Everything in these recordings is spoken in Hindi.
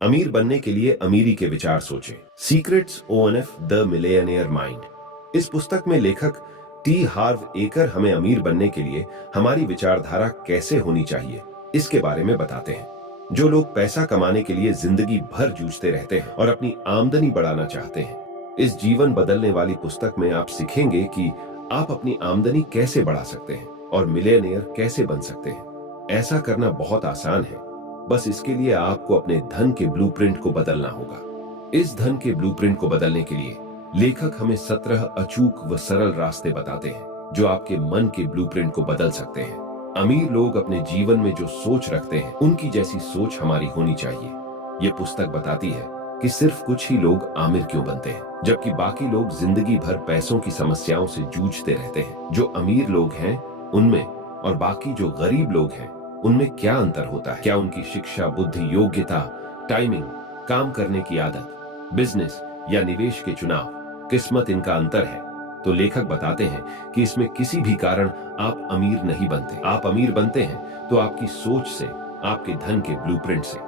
अमीर बनने के लिए अमीरी के विचार सोचें। Secrets of the millionaire mind. इस पुस्तक में लेखक टी हार्व एकर हमें अमीर बनने के लिए हमारी विचारधारा कैसे होनी चाहिए इसके बारे में बताते हैं। जो लोग पैसा कमाने के लिए जिंदगी भर जूझते रहते हैं और अपनी आमदनी बढ़ाना चाहते हैं, इस जीवन बदलने वाली पुस्तक में आप सीखेंगे कि आप अपनी आमदनी कैसे बढ़ा सकते हैं और मिलियनेयर कैसे बन सकते हैं। ऐसा करना बहुत आसान है, बस इसके लिए आपको अपने धन के ब्लूप्रिंट को बदलना होगा। इस धन के ब्लूप्रिंट को बदलने के लिए लेखक हमें 17 अचूक व सरल रास्ते बताते हैं जो आपके मन के ब्लूप्रिंट को बदल सकते हैं। अमीर लोग अपने जीवन में जो सोच रखते हैं उनकी जैसी सोच हमारी होनी चाहिए। ये पुस्तक बताती है कि सिर्फ कुछ ही लोग आमिर क्यों बनते हैं, जबकि बाकी लोग जिंदगी भर पैसों की समस्याओं से जूझते रहते हैं। जो अमीर लोग हैं उनमें और बाकी जो गरीब लोग हैं उनमें क्या अंतर होता है? क्या उनकी शिक्षा, बुद्धि, योग्यता, टाइमिंग, काम करने की आदत, बिजनेस या निवेश के चुनाव, किस्मत इनका अंतर है? तो लेखक बताते हैं कि इसमें किसी भी कारण आप अमीर नहीं बनते। आप अमीर बनते हैं तो आपकी सोच से, आपके धन के ब्लूप्रिंट से।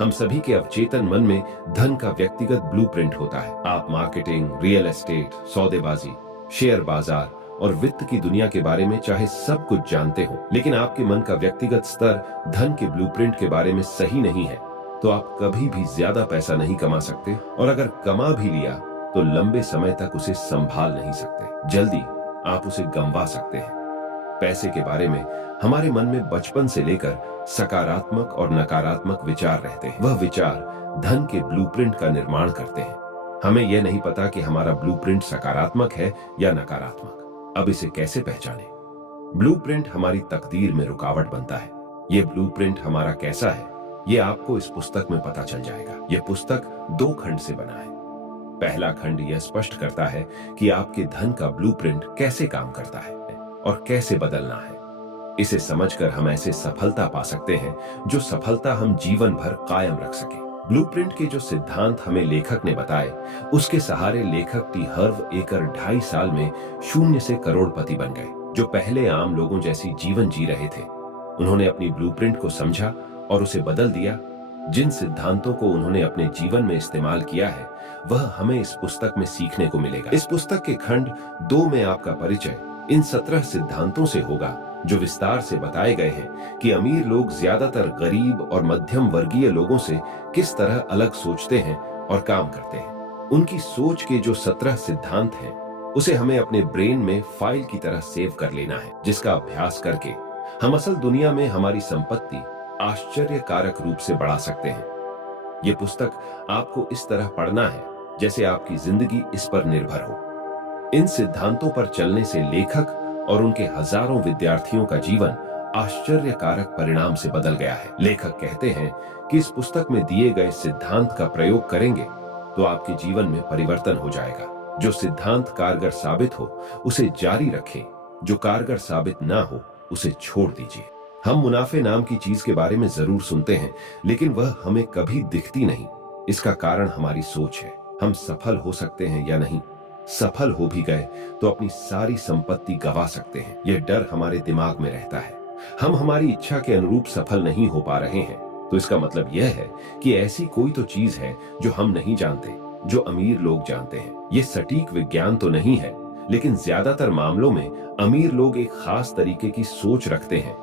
हम सभी के अवचेतन मन में धन का व्यक्तिगत ब्लूप्रिंट होता है। आप मार्केटिंग, रियल एस्टेट, सौदेबाजी, शेयर बाजार और वित्त की दुनिया के बारे में चाहे सब कुछ जानते हो, लेकिन आपके मन का व्यक्तिगत स्तर धन के ब्लूप्रिंट के बारे में सही नहीं है तो आप कभी भी ज्यादा पैसा नहीं कमा सकते, और अगर कमा भी लिया तो लंबे समय तक उसे संभाल नहीं सकते। जल्दी आप उसे गंवा सकते हैं। पैसे के बारे में हमारे मन में बचपन से लेकर सकारात्मक और नकारात्मक विचार रहते हैं। वह विचार धन के ब्लूप्रिंट का निर्माण करते हैं। हमें यह नहीं पता कि हमारा ब्लूप्रिंट सकारात्मक है या नकारात्मक। अब इसे कैसे पहचानें? ब्लूप्रिंट हमारी तकदीर में रुकावट बनता है। यह ब्लूप्रिंट हमारा कैसा है, यह आपको इस पुस्तक में पता चल जाएगा। यह पुस्तक 2 खंड से बना है। पहला खंड यह स्पष्ट करता है कि आपके धन का ब्लूप्रिंट कैसे काम करता है और कैसे बदलना है। इसे समझकर हम ऐसे सफलता पा सकते हैं जो सफलता हम जीवन भर कायम रख सके। ब्लूप्रिंट के जो सिद्धांत हमें लेखक ने बताए, उसके सहारे लेखक टी हार्व एकर 2.5 साल में शून्य से करोड़पति बन गए। जो पहले आम लोगों जैसी जीवन जी रहे थे, उन्होंने अपनी ब्लूप्रिंट को समझा और उसे बदल दिया। जिन सिद्धांतों को उन्होंने अपने जीवन में इस्तेमाल किया है वह हमें इस पुस्तक में सीखने को मिलेगा। इस पुस्तक के खंड 2 में आपका परिचय इन 17 सिद्धांतों से होगा जो विस्तार से बताए गए हैं कि अमीर लोग ज्यादातर गरीब और मध्यम वर्गीय लोगों से किस तरह अलग सोचते हैं और काम करते हैं। उनकी सोच के जो 17 सिद्धांत हैं उसे हमें अपने ब्रेन में फाइल की तरह सेव कर लेना है, जिसका अभ्यास करके हम असल दुनिया में हमारी संपत्ति आश्चर्यकारक रूप से बढ़ा सकते हैं। ये पुस्तक आपको इस तरह पढ़ना है जैसे आपकी जिंदगी इस पर निर्भर हो। इन सिद्धांतों पर चलने से लेखक और उनके हजारों विद्यार्थियों का जीवन आश्चर्यकारक परिणाम से बदल गया है। लेखक कहते हैं कि इस पुस्तक में दिए गए सिद्धांत का प्रयोग करेंगे तो आपके जीवन में परिवर्तन हो जाएगा। जो सिद्धांत कारगर साबित हो उसे जारी रखें, जो कारगर साबित ना हो उसे छोड़ दीजिए। हम मुनाफे नाम की चीज के बारे में जरूर सुनते हैं, लेकिन वह हमें कभी दिखती नहीं। इसका कारण हमारी सोच है। हम सफल हो सकते हैं या नहीं। सफल हो भी गए तो अपनी सारी संपत्ति गंवा सकते हैं। यह डर हमारे दिमाग में रहता है। हम हमारी इच्छा के अनुरूप सफल नहीं हो पा रहे हैं, तो इसका मतलब यह है कि ऐसी कोई तो चीज है जो हम नहीं जानते, जो अमीर लोग जानते हैं। यह सटीक विज्ञान तो नहीं है, लेकिन ज्यादातर मामलों में अमीर लोग एक खास तरीके की सोच रखते हैं।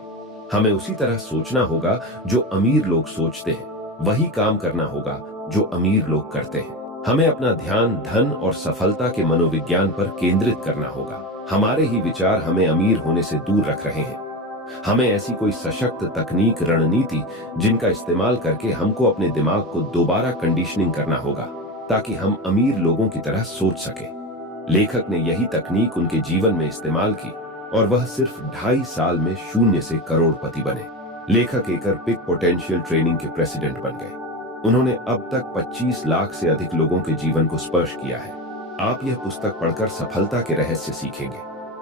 हमें उसी तरह सोचना होगा जो अमीर लोग सोचते हैं, वही काम करना होगा जो अमीर लोग करते हैं। हमें अपना ध्यान धन और सफलता के मनोविज्ञान पर केंद्रित करना होगा। हमारे ही विचार हमें अमीर होने से दूर रख रहे हैं। हमें ऐसी कोई सशक्त तकनीक, रणनीति जिनका इस्तेमाल करके हमको अपने दिमाग को दोबारा कंडीशनिंग करना होगा ताकि हम अमीर लोगों की तरह सोच सकें। लेखक ने यही तकनीक उनके जीवन में इस्तेमाल की और वह सिर्फ 2.5 साल में शून्य से करोड़पति बने। लेखक एकर पिक पोटेंशियल ट्रेनिंग के प्रेसिडेंट बन गए। उन्होंने अब तक 25 लाख से अधिक लोगों के जीवन को स्पर्श किया है। आप यह पुस्तक पढ़कर सफलता के रहस्य सीखेंगे।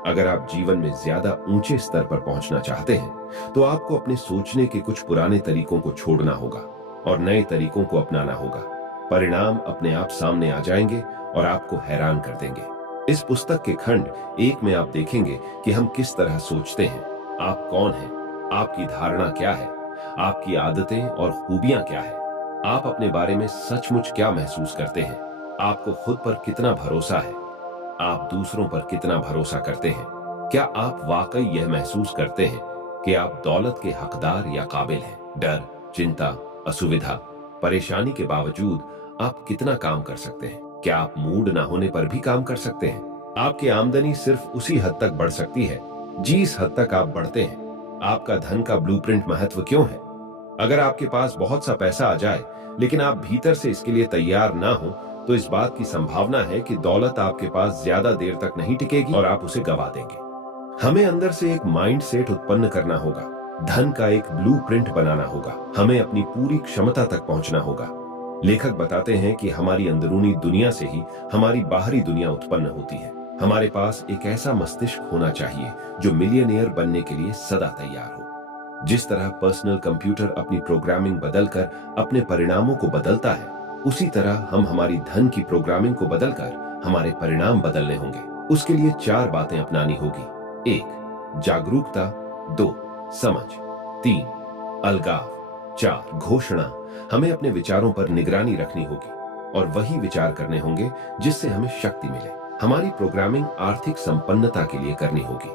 अगर आप जीवन में ज्यादा ऊंचे स्तर पर पहुंचना चाहते हैं तो आपको अपने सोचने के कुछ पुराने तरीकों को छोड़ना होगा और नए तरीकों को अपनाना होगा। परिणाम अपने आप सामने आ जाएंगे और आपको हैरान कर देंगे। इस पुस्तक के खंड 1 में आप देखेंगे कि हम किस तरह सोचते हैं, आप कौन हैं, आपकी धारणा क्या है, आपकी आदतें और खूबियां क्या है। आप अपने बारे में सचमुच क्या महसूस करते हैं? आपको खुद पर कितना भरोसा है? आप दूसरों पर कितना भरोसा करते हैं? क्या आप वाकई यह महसूस करते हैं कि आप दौलत के हकदार या काबिल हैं? डर, चिंता, असुविधा, परेशानी के बावजूद आप कितना काम कर सकते हैं? क्या आप मूड ना होने पर भी काम कर सकते हैं? आपकी आमदनी सिर्फ उसी हद तक बढ़ सकती है जिस हद तक आप बढ़ते हैं। आपका धन का ब्लूप्रिंट महत्व क्यों है? अगर आपके पास बहुत सा पैसा आ जाए लेकिन आप भीतर से इसके लिए तैयार ना हो, तो इस बात की संभावना है कि दौलत आपके पास ज्यादा देर तक नहीं टिकेगी और आप उसे गवा देंगे। हमें अंदर से एक माइंड सेट उत्पन्न करना होगा, धन का एक ब्लूप्रिंट बनाना होगा, हमें अपनी पूरी क्षमता तक पहुंचना होगा। लेखक बताते हैं कि हमारी अंदरूनी दुनिया से ही हमारी बाहरी दुनिया उत्पन्न होती है। हमारे पास एक ऐसा मस्तिष्क होना चाहिए जो मिलियनेयर बनने के लिए सदा तैयार हो। जिस तरह पर्सनल कंप्यूटर अपनी प्रोग्रामिंग बदलकर अपने परिणामों को बदलता है, उसी तरह हम हमारी धन की प्रोग्रामिंग को बदलकर हमारे परिणाम बदलने होंगे। उसके लिए 4 बातें अपनानी होगी। 1. जागरूकता। 2. समझ। 3. अलगाव। 4. घोषणा। हमें अपने विचारों पर निगरानी रखनी होगी और वही विचार करने होंगे जिससे हमें शक्ति मिले। हमारी प्रोग्रामिंग आर्थिक संपन्नता के लिए करनी होगी।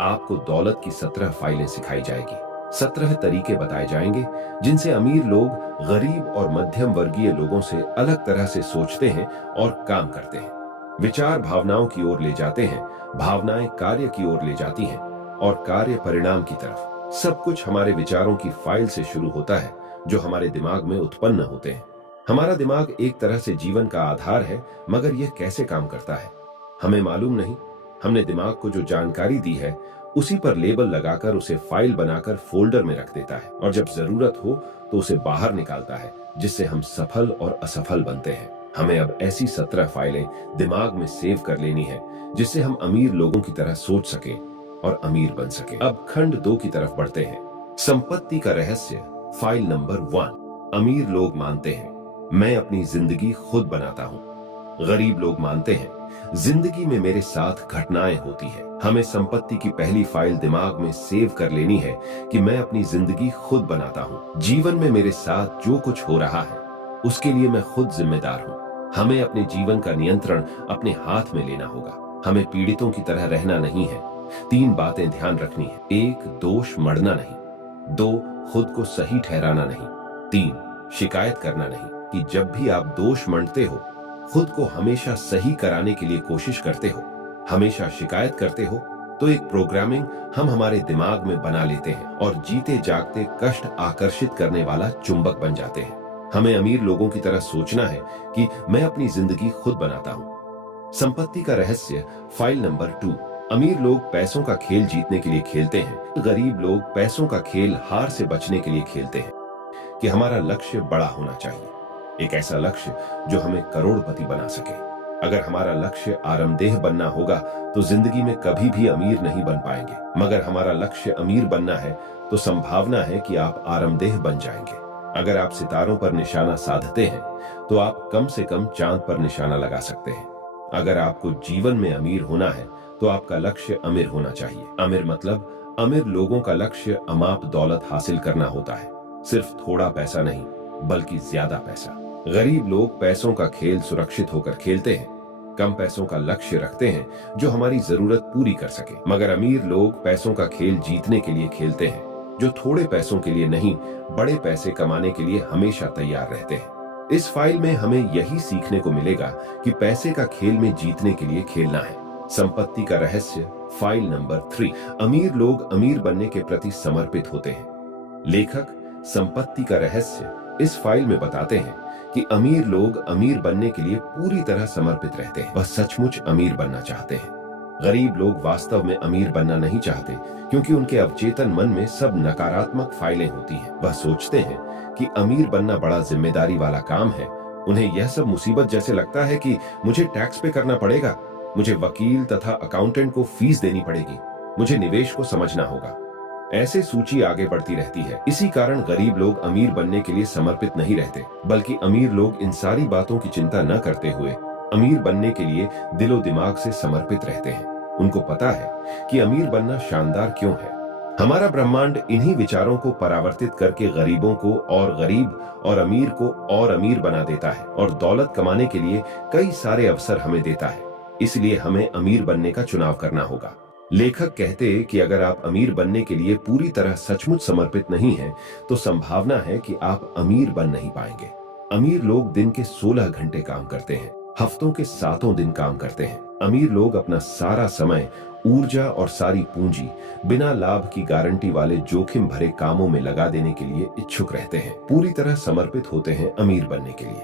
आपको दौलत की 17 फाइलें सिखाई जाएगी। 17 तरीके बताए जाएंगे जिनसे अमीर लोग गरीब और मध्यम वर्गीय लोगों से अलग तरह से सोचते हैं और काम करते हैं। विचार भावनाओं की ओर ले जाते हैं, भावनाएं कार्य की ओर ले जाती हैं और कार्य परिणाम की तरफ। सब कुछ हमारे विचारों की फाइल से शुरू होता है जो हमारे दिमाग में उत्पन्न होते हैं। हमारा दिमाग एक तरह से जीवन का आधार है, मगर यह कैसे काम करता है हमें मालूम नहीं। हमने दिमाग को जो जानकारी दी है उसी पर लेबल लगाकर उसे फाइल बनाकर फोल्डर में रख देता है और जब जरूरत हो तो उसे बाहर निकालता है, जिससे हम सफल और असफल बनते हैं। हमें अब ऐसी 17 फाइलें दिमाग में सेव कर लेनी है जिससे हम अमीर लोगों की तरह सोच सकें और अमीर बन सकें। अब खंड 2 की तरफ बढ़ते हैं। संपत्ति का रहस्य। File number 1। अमीर लोग मानते हैं मैं अपनी जिंदगी खुद बनाता हूं। गरीब लोग मानते हैं जिंदगी में मेरे साथ घटनाएं होती है। हमें संपत्ति की पहली फाइल दिमाग में सेव कर लेनी है कि मैं अपनी जिंदगी खुद बनाता हूं। जीवन में मेरे साथ जो कुछ हो रहा है उसके लिए मैं खुद जिम्मेदार हूं। हमें अपने जीवन का नियंत्रण अपने हाथ में लेना होगा। हमें पीड़ितों की तरह रहना नहीं है। 3 बातें ध्यान रखनी है। 1. दोष मढ़ना नहीं। 2. खुद को सही ठहराना नहीं। 3. शिकायत करना नहीं कि जब भी आप दोष मढ़ते हो, खुद को हमेशा सही कराने के लिए कोशिश करते हो, हमेशा शिकायत करते हो, तो एक प्रोग्रामिंग हम हमारे दिमाग में बना लेते हैं और जीते जागते कष्ट आकर्षित करने वाला चुंबक बन जाते हैं। हमें अमीर लोगों की तरह सोचना है कि मैं अपनी जिंदगी खुद बनाता हूं। संपत्ति का रहस्य। File number 2। अमीर लोग पैसों का खेल जीतने के लिए खेलते हैं, गरीब लोग पैसों का खेल हार से बचने के लिए खेलते हैं। कि हमारा लक्ष्य बड़ा होना चाहिए, एक ऐसा लक्ष्य जो हमें करोड़पति बना सके। अगर हमारा लक्ष्य आरामदेह बनना होगा तो जिंदगी में कभी भी अमीर नहीं बन पाएंगे, मगर हमारा लक्ष्य अमीर बनना है तो संभावना है कि आप आरामदेह बन जाएंगे। अगर आप सितारों पर निशाना साधते हैं तो आप कम से कम चांद पर निशाना लगा सकते हैं। अगर आपको जीवन में अमीर होना है तो आपका लक्ष्य अमीर होना चाहिए। अमीर मतलब अमीर लोगों का लक्ष्य अमाप दौलत हासिल करना होता है, सिर्फ थोड़ा पैसा नहीं बल्कि ज्यादा पैसा। गरीब लोग पैसों का खेल सुरक्षित होकर खेलते हैं, कम पैसों का लक्ष्य रखते हैं जो हमारी जरूरत पूरी कर सके। मगर अमीर लोग पैसों का खेल जीतने के लिए खेलते हैं, जो थोड़े पैसों के लिए नहीं बड़े पैसे कमाने के लिए हमेशा तैयार रहते हैं। इस फाइल में हमें यही सीखने को मिलेगा कि पैसे का खेल में जीतने के लिए खेलना है। संपत्ति का रहस्य। File number 3। अमीर लोग अमीर बनने के प्रति समर्पित होते हैं। लेखक संपत्ति का रहस्य इस फाइल में बताते हैं कि अमीर लोग अमीर बनने के लिए पूरी तरह समर्पित रहते हैं। वह सचमुच अमीर बनना चाहते हैं। गरीब लोग वास्तव में अमीर बनना नहीं चाहते क्योंकि उनके अवचेतन मन में सब नकारात्मक फाइलें होती हैं। वह सोचते हैं कि अमीर बनना बड़ा जिम्मेदारी वाला काम है। उन्हें यह सब मुसीबत जैसे लगता है कि मुझे टैक्स पे करना पड़ेगा, मुझे वकील तथा अकाउंटेंट को फीस देनी पड़ेगी, मुझे निवेश को समझना होगा। ऐसे सूची आगे बढ़ती रहती है। इसी कारण गरीब लोग अमीर बनने के लिए समर्पित नहीं रहते, बल्कि अमीर लोग इन सारी बातों की चिंता न करते हुए अमीर बनने के लिए दिलो दिमाग से समर्पित रहते हैं। उनको पता है कि अमीर बनना शानदार क्यों है। हमारा ब्रह्मांड इन्हीं विचारों को परावर्तित करके गरीबों को और गरीब और अमीर को और अमीर बना देता है और दौलत कमाने के लिए कई सारे अवसर हमें देता है। इसलिए हमें अमीर बनने का चुनाव करना होगा। लेखक कहते हैं कि अगर आप अमीर बनने के लिए पूरी तरह सचमुच समर्पित नहीं हैं, तो संभावना है कि आप अमीर बन नहीं पाएंगे। अमीर लोग दिन के 16 घंटे काम करते हैं, हफ्तों के 7 दिन काम करते हैं। अमीर लोग अपना सारा समय, ऊर्जा और सारी पूंजी बिना लाभ की गारंटी वाले जोखिम भरे कामों में लगा देने के लिए इच्छुक रहते हैं, पूरी तरह समर्पित होते हैं अमीर बनने के लिए।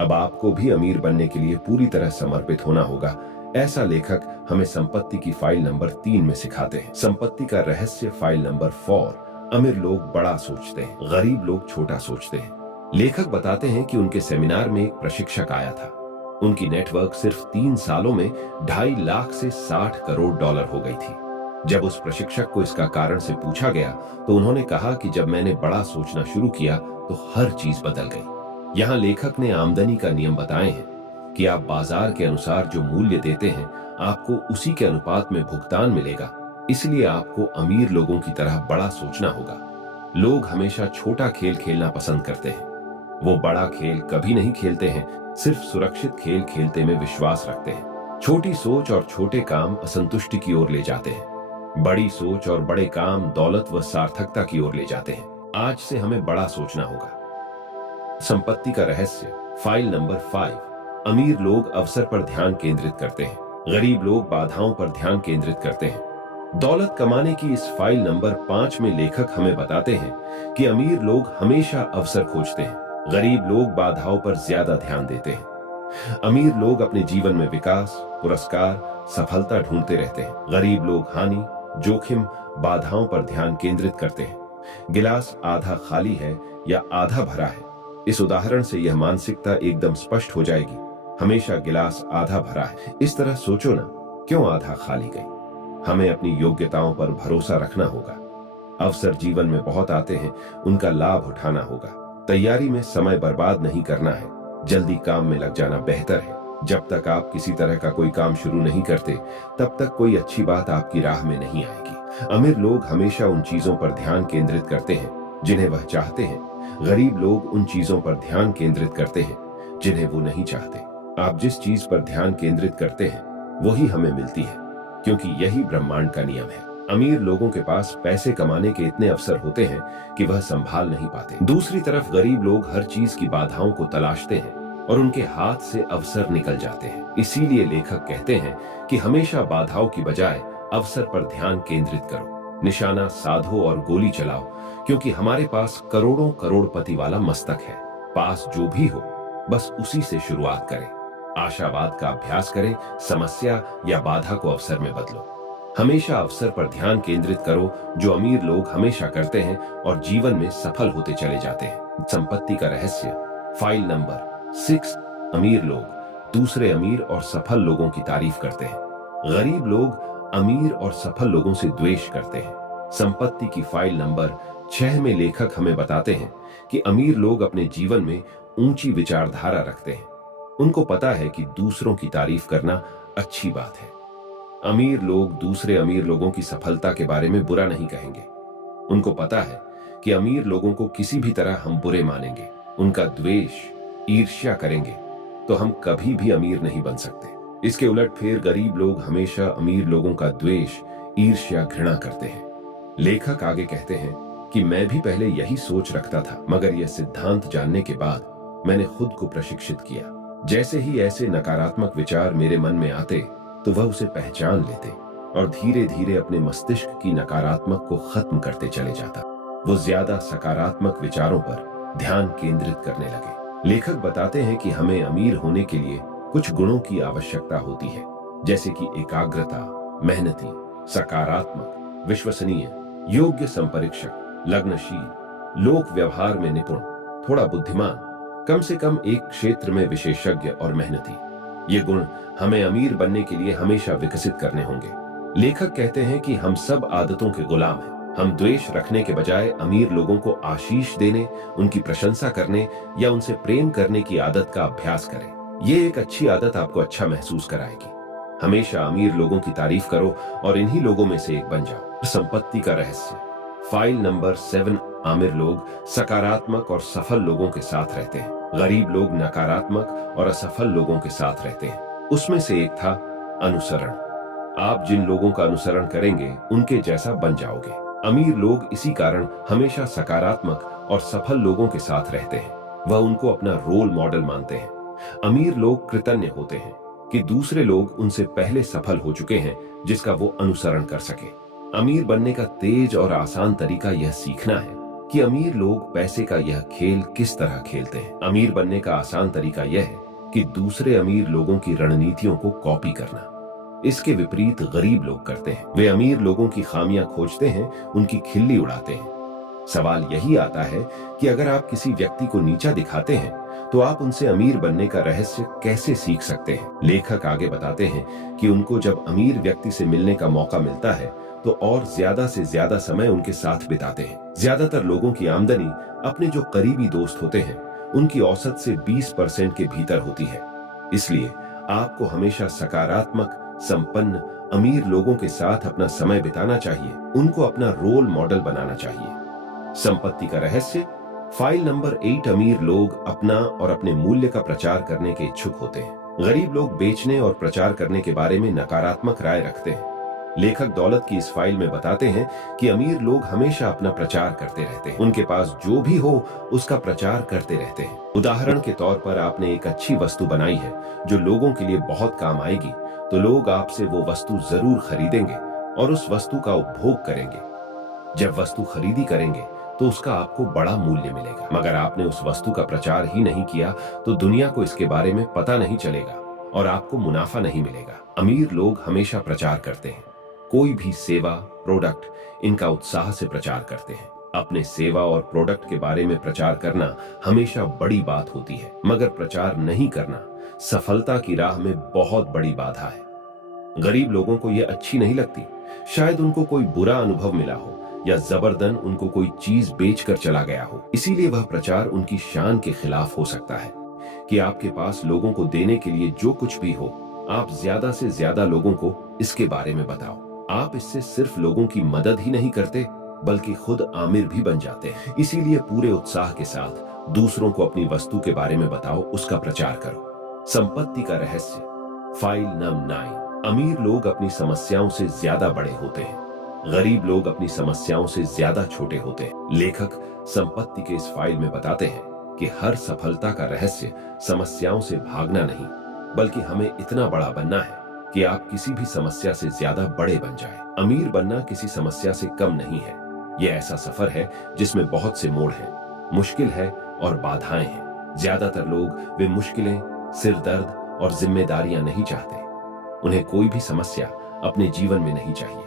अब आपको भी अमीर बनने के लिए पूरी तरह समर्पित होना होगा। ऐसा लेखक हमें संपत्ति की फाइल नंबर 3 में सिखाते हैं। संपत्ति का रहस्य फाइल नंबर 4। अमीर लोग बड़ा सोचते हैं, गरीब लोग छोटा सोचते हैं। लेखक बताते हैं कि उनके सेमिनार में एक प्रशिक्षक आया था। उनकी नेटवर्क सिर्फ 3 सालों में 2.5 लाख से 60 करोड़ डॉलर हो गई थी। जब उस प्रशिक्षक को इसका कारण से पूछा गया तो उन्होंने कहा कि जब मैंने बड़ा सोचना शुरू किया तो हर चीज बदल गई। यहाँ लेखक ने आमदनी का नियम बताए हैं कि आप बाजार के अनुसार जो मूल्य देते हैं, आपको उसी के अनुपात में भुगतान मिलेगा। इसलिए आपको अमीर लोगों की तरह बड़ा सोचना होगा। लोग हमेशा छोटा खेल खेलना पसंद करते हैं, वो बड़ा खेल कभी नहीं खेलते हैं, सिर्फ सुरक्षित खेल खेलते में विश्वास रखते हैं। छोटी सोच और छोटे काम असंतुष्टि की ओर ले जाते हैं, बड़ी सोच और बड़े काम दौलत व सार्थकता की ओर ले जाते हैं। आज से हमें बड़ा सोचना होगा। संपत्ति का रहस्य फाइल नंबर 5। अमीर लोग अवसर पर ध्यान केंद्रित करते हैं, गरीब लोग बाधाओं पर ध्यान केंद्रित करते हैं। दौलत कमाने की इस फाइल नंबर 5 में लेखक हमें बताते हैं कि अमीर लोग हमेशा अवसर खोजते हैं, गरीब लोग बाधाओं पर ज्यादा ध्यान देते हैं। अमीर लोग अपने जीवन में विकास, पुरस्कार, सफलता ढूंढते रहते हैं, गरीब लोग हानि, जोखिम, बाधाओं पर ध्यान केंद्रित करते हैं। गिलास आधा खाली है या आधा भरा है, इस उदाहरण से यह मानसिकता एकदम स्पष्ट हो जाएगी। हमेशा गिलास आधा भरा है। इस तरह सोचो ना, क्यों आधा खाली गई। हमें अपनी योग्यताओं पर भरोसा रखना होगा। अवसर जीवन में बहुत आते हैं, उनका लाभ उठाना होगा। तैयारी में समय बर्बाद नहीं करना है, जल्दी काम में लग जाना बेहतर है। जब तक आप किसी तरह का कोई काम शुरू नहीं करते, तब तक कोई अच्छी बात आपकी राह में नहीं आएगी। अमीर लोग हमेशा उन चीजों पर ध्यान केंद्रित करते हैं जिन्हें वह चाहते हैं, गरीब लोग उन चीजों पर ध्यान केंद्रित करते हैं जिन्हें वो नहीं चाहते। आप जिस चीज पर ध्यान केंद्रित करते हैं वही हमें मिलती है, क्योंकि यही ब्रह्मांड का नियम है। अमीर लोगों के पास पैसे कमाने के इतने अवसर होते हैं कि वह संभाल नहीं पाते। दूसरी तरफ गरीब लोग हर चीज की बाधाओं को तलाशते हैं और उनके हाथ से अवसर निकल जाते हैं। इसीलिए लेखक कहते हैं कि हमेशा बाधाओं की बजाय अवसर पर ध्यान केंद्रित करो। निशाना साधो और गोली चलाओ, क्योंकि हमारे पास करोड़ों करोड़पति वाला मस्तक है। पास जो भी हो, बस उसी से शुरुआत करें। आशावाद का अभ्यास करें, समस्या या बाधा को अवसर में बदलो। हमेशा अवसर पर ध्यान केंद्रित करो, जो अमीर लोग हमेशा करते हैं और जीवन में सफल होते चले जाते हैं। संपत्ति का रहस्य फाइल नंबर 6। अमीर लोग दूसरे अमीर और सफल लोगों की तारीफ करते हैं, गरीब लोग अमीर और सफल लोगों से द्वेष करते हैं। संपत्ति की फाइल नंबर 6 में लेखक हमें बताते हैं कि अमीर लोग अपने जीवन में ऊंची विचारधारा रखते हैं। उनको पता है कि दूसरों की तारीफ करना अच्छी बात है। अमीर लोग दूसरे अमीर लोगों की सफलता के बारे में बुरा नहीं कहेंगे। उनको पता है कि अमीर लोगों को किसी भी तरह हम बुरे मानेंगे, उनका द्वेष, ईर्ष्या करेंगे तो हम कभी भी अमीर नहीं बन सकते। इसके उलट फिर गरीब लोग हमेशा अमीर लोगों का द्वेष, ईर्ष्या, घृणा करते हैं। लेखक आगे कहते हैं कि मैं भी पहले यही सोच रखता था, मगर यह सिद्धांत जानने के बाद मैंने खुद को प्रशिक्षित किया। जैसे ही ऐसे नकारात्मक विचार मेरे मन में आते तो वह उसे पहचान लेते और धीरे धीरे अपने मस्तिष्क की नकारात्मक को खत्म करते चले जाता। वो ज्यादा सकारात्मक विचारों पर ध्यान केंद्रित करने लगे। लेखक बताते हैं कि हमें अमीर होने के लिए कुछ गुणों की आवश्यकता होती है, जैसे कि एकाग्रता, मेहनती, सकारात्मक, विश्वसनीय, योग्य संपरीक्षक, लग्नशील, लोक व्यवहार में निपुण, थोड़ा बुद्धिमान, कम से कम एक क्षेत्र में विशेषज्ञ और मेहनती। ये गुण हमें अमीर बनने के लिए हमेशा विकसित करने होंगे। लेखक कहते हैं कि हम सब आदतों के गुलाम हैं। हम द्वेष रखने के बजाय अमीर लोगों को आशीष देने, उनकी प्रशंसा करने या उनसे प्रेम करने की आदत का अभ्यास करें। ये एक अच्छी आदत आपको अच्छा महसूस कराएगी। हमेशा अमीर लोगों की तारीफ करो और इन्हीं लोगों में से एक बन जाओ। संपत्ति का रहस्य। File number 7। आमिर लोग सकारात्मक और सफल लोगों के साथ रहते हैं। गरीब लोग नकारात्मक और असफल लोगों के साथ रहते हैं। उसमें से एक था अनुसरण। आप जिन लोगों का अनुसरण करेंगे उनके जैसा बन जाओगे। अमीर लोग इसी कारण हमेशा सकारात्मक और सफल लोगों के साथ रहते हैं। वह उनको अपना रोल मॉडल मानते हैं। अमीर लोग कृतज्ञ होते हैं कि दूसरे लोग उनसे पहले सफल हो चुके हैं जिसका वो अनुसरण कर सके। अमीर बनने का तेज और आसान तरीका यह सीखना है कि अमीर लोग पैसे का यह खेल किस तरह खेलते हैं। अमीर बनने का आसान तरीका यह है कि दूसरे अमीर लोगों की रणनीतियों को कॉपी करना। इसके विपरीत गरीब लोग करते हैं। वे अमीर लोगों की खामियां खोजते हैं, उनकी खिल्ली उड़ाते हैं। सवाल यही आता है कि अगर आप किसी व्यक्ति को नीचा दिखाते हैं तो आप उनसे अमीर बनने का रहस्य कैसे सीख सकते हैं। लेखक आगे बताते हैं कि उनको जब अमीर व्यक्ति से मिलने का मौका मिलता है तो और ज्यादा से ज्यादा समय उनके साथ बिताते हैं। ज्यादातर लोगों की आमदनी अपने जो करीबी दोस्त होते हैं उनकी औसत से 20% के भीतर होती है। इसलिए आपको हमेशा सकारात्मक, संपन्न, अमीर लोगों के साथ अपना समय बिताना चाहिए। उनको अपना रोल मॉडल बनाना चाहिए। संपत्ति का रहस्य। File number 8। अमीर लोग अपना और अपने मूल्य का प्रचार करने के इच्छुक होते हैं। गरीब लोग बेचने और प्रचार करने के बारे में नकारात्मक राय रखते हैं। लेखक दौलत की इस फाइल में बताते हैं कि अमीर लोग हमेशा अपना प्रचार करते रहते हैं। उनके पास जो भी हो उसका प्रचार करते रहते हैं। उदाहरण के तौर पर आपने एक अच्छी वस्तु बनाई है जो लोगों के लिए बहुत काम आएगी, तो लोग आपसे वो वस्तु जरूर खरीदेंगे और उस वस्तु का उपभोग करेंगे। जब वस्तु खरीदी करेंगे तो उसका आपको बड़ा मूल्य मिलेगा। मगर आपने उस वस्तु का प्रचार ही नहीं किया तो दुनिया को इसके बारे में पता नहीं चलेगा और आपको मुनाफा नहीं मिलेगा। अमीर लोग हमेशा प्रचार करते हैं। कोई भी सेवा, प्रोडक्ट, इनका उत्साह से प्रचार करते हैं। अपने सेवा और प्रोडक्ट के बारे में प्रचार करना हमेशा बड़ी बात होती है, मगर प्रचार नहीं करना सफलता की राह में बहुत बड़ी बाधा है। गरीब लोगों को यह अच्छी नहीं लगती। शायद उनको कोई बुरा अनुभव मिला हो या जबरदन उनको कोई चीज बेचकर चला गया हो। इसीलिए वह प्रचार उनकी शान के खिलाफ हो सकता है कि आपके पास लोगों को देने के लिए जो कुछ भी हो, आप ज्यादा से ज्यादा लोगों को इसके बारे में बताओ। आप इससे सिर्फ लोगों की मदद ही नहीं करते बल्कि खुद आमिर भी बन जाते हैं। इसीलिए पूरे उत्साह के साथ दूसरों को अपनी वस्तु के बारे में बताओ, उसका प्रचार करो। संपत्ति का रहस्य। File number 9। अमीर लोग अपनी समस्याओं से ज्यादा बड़े होते हैं। गरीब लोग अपनी समस्याओं से ज्यादा छोटे होते हैं। लेखक संपत्ति के इस फाइल में बताते हैं कि हर सफलता का रहस्य समस्याओं से भागना नहीं बल्कि हमें इतना बड़ा बनना है कि आप किसी भी समस्या से ज्यादा बड़े बन जाएं। अमीर बनना किसी समस्या से कम नहीं है। यह ऐसा सफर है जिसमें बहुत से मोड़ हैं, मुश्किल है और बाधाएं हैं। ज्यादातर लोग वे मुश्किलें, सिरदर्द और जिम्मेदारियां नहीं चाहते। उन्हें कोई भी समस्या अपने जीवन में नहीं चाहिए।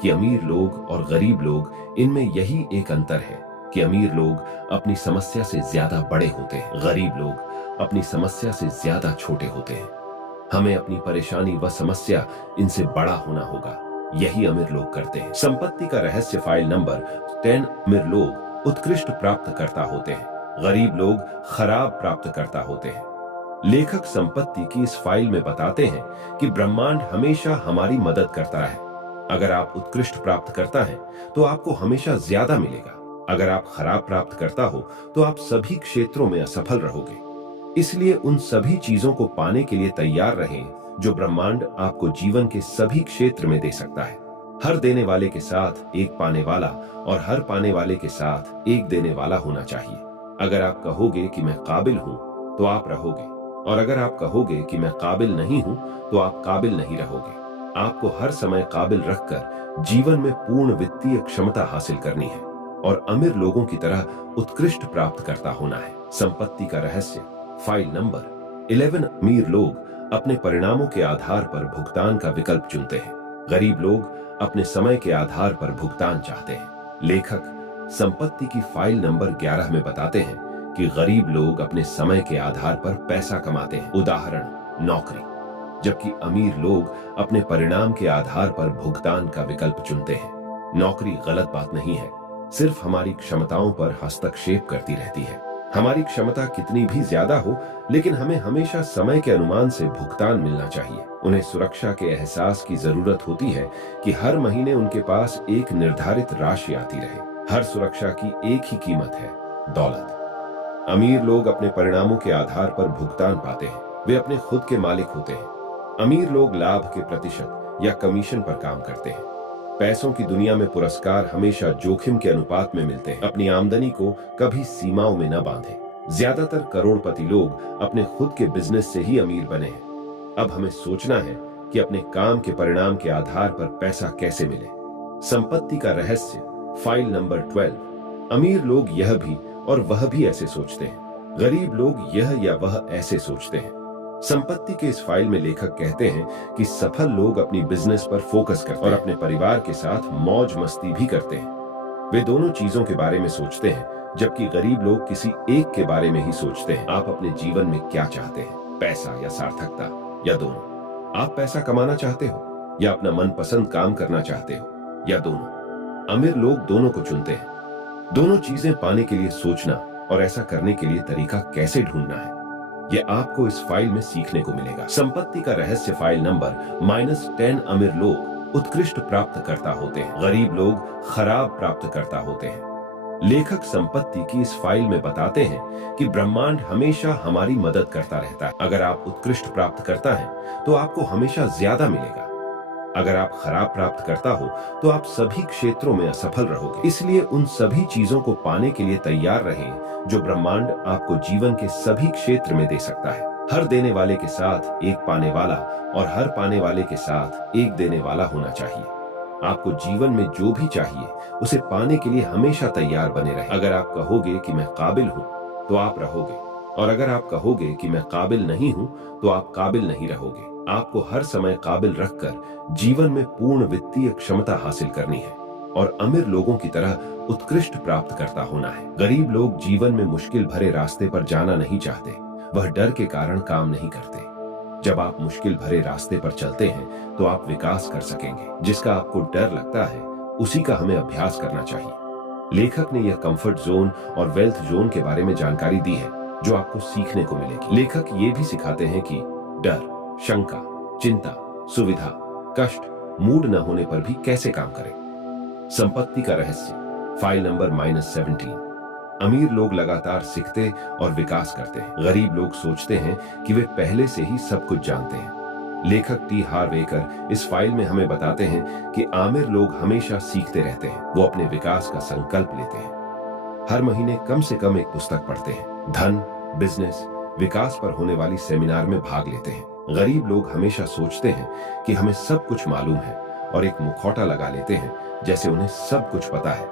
कि अमीर लोग और गरीब लोग, इनमें यही एक अंतर है कि अमीर लोग अपनी समस्या से ज्यादा बड़े होते हैं, गरीब लोग अपनी समस्या से ज्यादा छोटे होते हैं। हमें अपनी परेशानी व समस्या इनसे बड़ा होना होगा। यही अमीर लोग करते हैं। संपत्ति का रहस्य। File number 10। अमीर लोग उत्कृष्ट प्राप्तकर्ता होते हैं, गरीब लोग खराब प्राप्तकर्ता होते हैं। लेखक संपत्ति की इस फाइल में बताते हैं कि ब्रह्मांड हमेशा हमारी मदद करता है। अगर आप उत्कृष्ट प्राप्त करता है तो आपको हमेशा ज्यादा मिलेगा। अगर आप खराब प्राप्त करता हो तो आप सभी क्षेत्रों में असफल रहोगे। इसलिए उन सभी चीजों को पाने के लिए तैयार रहें जो ब्रह्मांड आपको जीवन के सभी क्षेत्र में दे सकता है। हर देने वाले के साथ एक पाने वाला और हर पाने वाले के साथ एक देने वाला होना चाहिए। अगर आप कहोगे कि मैं काबिल हूं तो आप रहोगे, और अगर आप कहोगे कि मैं काबिल नहीं हूं तो आप काबिल नहीं रहोगे। आपको हर समय काबिल रखकर जीवन में पूर्ण वित्तीय क्षमता हासिल करनी है और अमीर लोगों की तरह उत्कृष्ट प्राप्त करता होना है। संपत्ति का रहस्य। File number 11। अमीर लोग अपने परिणामों के आधार पर भुगतान का विकल्प चुनते हैं, गरीब लोग अपने समय के आधार पर भुगतान चाहते हैं। लेखक संपत्ति की फाइल नंबर 11 में बताते हैं कि गरीब लोग अपने समय के आधार पर पैसा कमाते हैं, उदाहरण नौकरी, जबकि अमीर लोग अपने परिणाम के आधार पर भुगतान का विकल्प चुनते हैं। नौकरी गलत बात नहीं है, सिर्फ हमारी क्षमताओं पर हस्तक्षेप करती रहती है। हमारी क्षमता कितनी भी ज्यादा हो, लेकिन हमें हमेशा समय के अनुमान से भुगतान मिलना चाहिए। उन्हें सुरक्षा के एहसास की जरूरत होती है कि हर महीने उनके पास एक निर्धारित राशि आती रहे। हर सुरक्षा की एक ही कीमत है, दौलत। अमीर लोग अपने परिणामों के आधार पर भुगतान पाते हैं। वे अपने खुद के मालिक होते हैं। अमीर लोग लाभ के प्रतिशत या कमीशन पर काम करते हैं। पैसों की दुनिया में पुरस्कार हमेशा जोखिम के अनुपात में मिलते हैं। अपनी आमदनी को कभी सीमाओं में न बांधें। ज्यादातर करोड़पति लोग अपने खुद के बिजनेस से ही अमीर बने हैं। अब हमें सोचना है कि अपने काम के परिणाम के आधार पर पैसा कैसे मिले। संपत्ति का रहस्य, फाइल नंबर 12। अमीर लोग यह भी और वह भी ऐसे सोचते हैं। गरीब लोग यह या वह ऐसे सोचते हैं। संपत्ति के इस फाइल में लेखक कहते हैं कि सफल लोग अपनी बिजनेस पर फोकस करते हैं और अपने परिवार के साथ मौज मस्ती भी करते हैं। वे दोनों चीजों के बारे में सोचते हैं, जबकि गरीब लोग किसी एक के बारे में ही सोचते हैं। आप अपने जीवन में क्या चाहते हैं, पैसा या सार्थकता, या दोनों? आप पैसा कमाना चाहते हो या अपना मनपसंद काम करना चाहते हो, या दोनों? अमीर लोग दोनों को चुनते हैं। दोनों चीजें पाने के लिए सोचना और ऐसा करने के लिए तरीका कैसे ढूंढना है, ये आपको इस फाइल में सीखने को मिलेगा। संपत्ति का रहस्य, फाइल नंबर -10। अमीर लोग उत्कृष्ट प्राप्तकर्ता होते हैं, गरीब लोग खराब प्राप्तकर्ता होते हैं। लेखक संपत्ति की इस फाइल में बताते हैं कि ब्रह्मांड हमेशा हमारी मदद करता रहता है। अगर आप उत्कृष्ट प्राप्तकर्ता हैं तो आपको हमेशा ज्यादा मिलेगा। अगर आप खराब प्राप्त करता हो तो आप सभी क्षेत्रों में असफल रहोगे। इसलिए उन सभी चीजों को पाने के लिए तैयार रहें जो ब्रह्मांड आपको जीवन के सभी क्षेत्र में दे सकता है। हर देने वाले के साथ एक पाने वाला और हर पाने वाले के साथ एक देने वाला होना चाहिए। आपको जीवन में जो भी चाहिए उसे पाने के लिए हमेशा तैयार बने रहें। अगर आप कहोगे कि मैं काबिल हूं तो आप रहोगे, और अगर आप कहोगे कि मैं काबिल नहीं हूं तो आप काबिल नहीं रहोगे। आपको हर समय काबिल रखकर जीवन में पूर्ण वित्तीय क्षमता हासिल करनी है और अमीर लोगों की तरह उत्कृष्ट प्राप्तकर्ता होना है। गरीब लोग जीवन में मुश्किल भरे रास्ते पर जाना नहीं चाहते, वह डर के कारण काम नहीं करते। जब आप मुश्किल भरे रास्ते पर चलते हैं तो आप विकास कर सकेंगे। जिसका आपको डर लगता है उसी का हमें अभ्यास करना चाहिए। लेखक ने यह कंफर्ट जोन और वेल्थ जोन के बारे में जानकारी दी है जो आपको सीखने को मिलेगी। लेखक ये भी सिखाते हैं कि डर, शंका, चिंता, सुविधा, कष्ट, मूड न होने पर भी कैसे काम करें। संपत्ति का रहस्य, फाइल नंबर -17। अमीर लोग लगातार सीखते और विकास करते हैं। गरीब लोग सोचते हैं कि वे पहले से ही सब कुछ जानते हैं। लेखक टी हार्व एकर इस फाइल में हमें बताते हैं कि आमिर लोग हमेशा सीखते रहते हैं। वो अपने विकास का संकल्प लेते हैं। हर महीने कम से कम एक पुस्तक पढ़ते हैं। धन, बिजनेस, विकास पर होने वाली सेमिनार में भाग लेते हैं। गरीब लोग हमेशा सोचते हैं कि हमें सब कुछ मालूम है और एक मुखौटा लगा लेते हैं जैसे उन्हें सब कुछ पता है।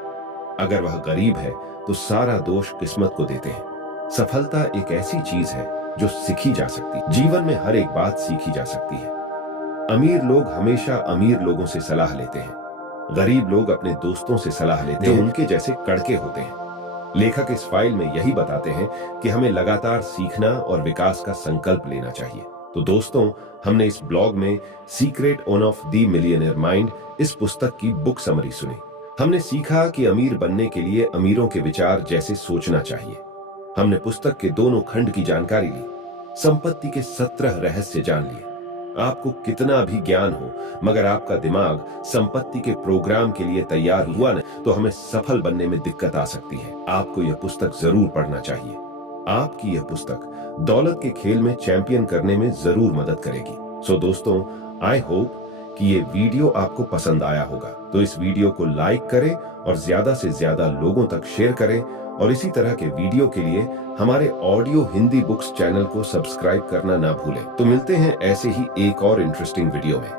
अगर वह गरीब है तो सारा दोष किस्मत को देते हैं। सफलता एक ऐसी चीज है जो सीखी जा सकती है। जीवन में हर एक बात सीखी जा सकती है। अमीर लोग हमेशा अमीर लोगों से सलाह लेते हैं। गरीब लोग अपने दोस्तों से सलाह लेते हैं जो उनके जैसे कड़के होते हैं। लेखक इस फाइल में यही बताते हैं कि हमें लगातार सीखना और विकास का संकल्प लेना चाहिए। तो दोस्तों, हमने इस ब्लॉग में secret own of the millionaire mind इस पुस्तक की बुक समरी सुनी। हमने सीखा कि अमीर बनने के लिए अमीरों के विचार जैसे सोचना चाहिए। हमने पुस्तक के दोनों खंड की जानकारी ली, संपत्ति के 17 रहस्य जान लिए। आपको कितना भी ज्ञान हो, मगर आपका दिमाग संपत्ति के प्रोग्राम के लिए तैयार हुआ न, तो हमें सफल बनने में दिक्कत आ सकती है। आपको यह पुस्तक जरूर पढ़ना चाहिए। आपकी यह पुस्तक दौलत के खेल में चैंपियन करने में जरूर मदद करेगी। सो दोस्तों, आई होप कि ये वीडियो आपको पसंद आया होगा। तो इस वीडियो को लाइक करें और ज्यादा से ज्यादा लोगों तक शेयर करें, और इसी तरह के वीडियो के लिए हमारे ऑडियो हिंदी बुक्स चैनल को सब्सक्राइब करना ना भूलें। तो मिलते हैं ऐसे ही एक और इंटरेस्टिंग वीडियो में।